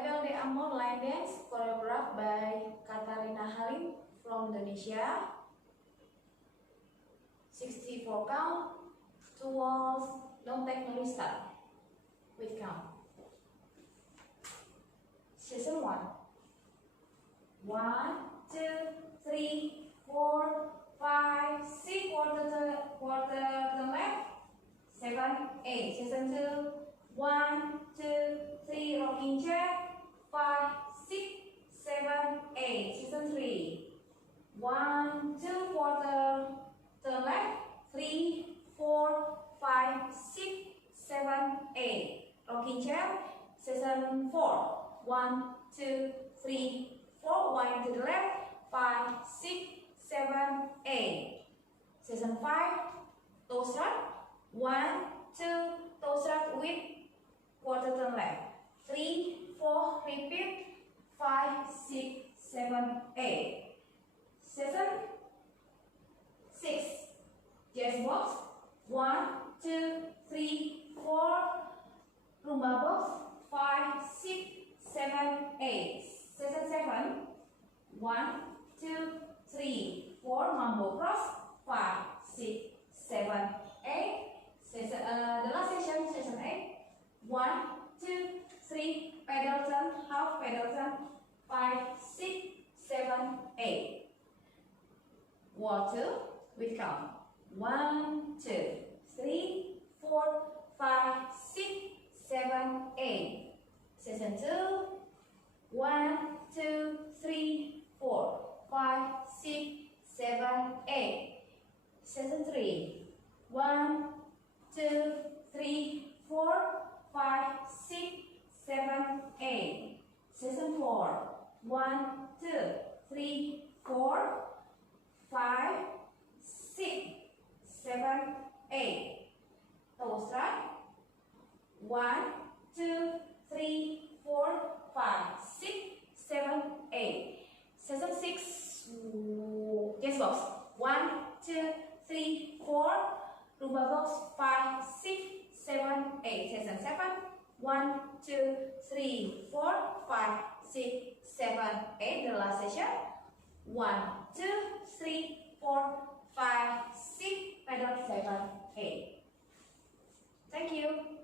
Rebelde Amor line dance choreographed by Katarina Halim from Indonesia. 64 count, 2 walls, don't take no restart. With count. Season 1. 1, 2, 3, 4, 5, 6, quarter to the left, 7, 8. Season 2. 1, 2, 3, rocking chair, 5, 6, 7, 8. Season 3. 1, 2, quarter to the left, 3, 4, 5, 6, 7, 8. Rocking chair. Season 4. 1, 2, 3, 4, 1 to the left, 5, 6, 7, 8. Season 5. Toe strut. 1, 2, toe strut with quarter turn left. 3, 4, repeat. 5, 6, 7, 8. Season 6. Jazz box. 1, 2, 3, 4. Rumba box. 5, 6, 7, 8. Season 7. 1, 2, 3, 4. Mambo cross. 5, 6, 7, 8. The last session, session 8. 1, 2, 3, pedal turn, half pedal turn, 5, 6, 7, 8. Wall 2 with count. 1, 2, 3, 4, 5, 6, 7, 8. Season 2. 1, 2, 3, 4, 5, 6, 7, 8. Season 3. 1, 2, 3, 4, 5, 6, 7, 8. Season 4. 1, 2, 3, 4, 5, 6, 7, 8. Toe strut. 1, 2, 3, 4, 5, 6, 7, 8. Season 6. Jazz box. 1, 2, 3, 4. Rumba box. 5, 6, 7, 8. Season 7. 1, 2, 3, 4, 5, 6, 7, 8. The last session. 1, 2, 3, 4, 5, 6, pedal 7, 8. Thank you.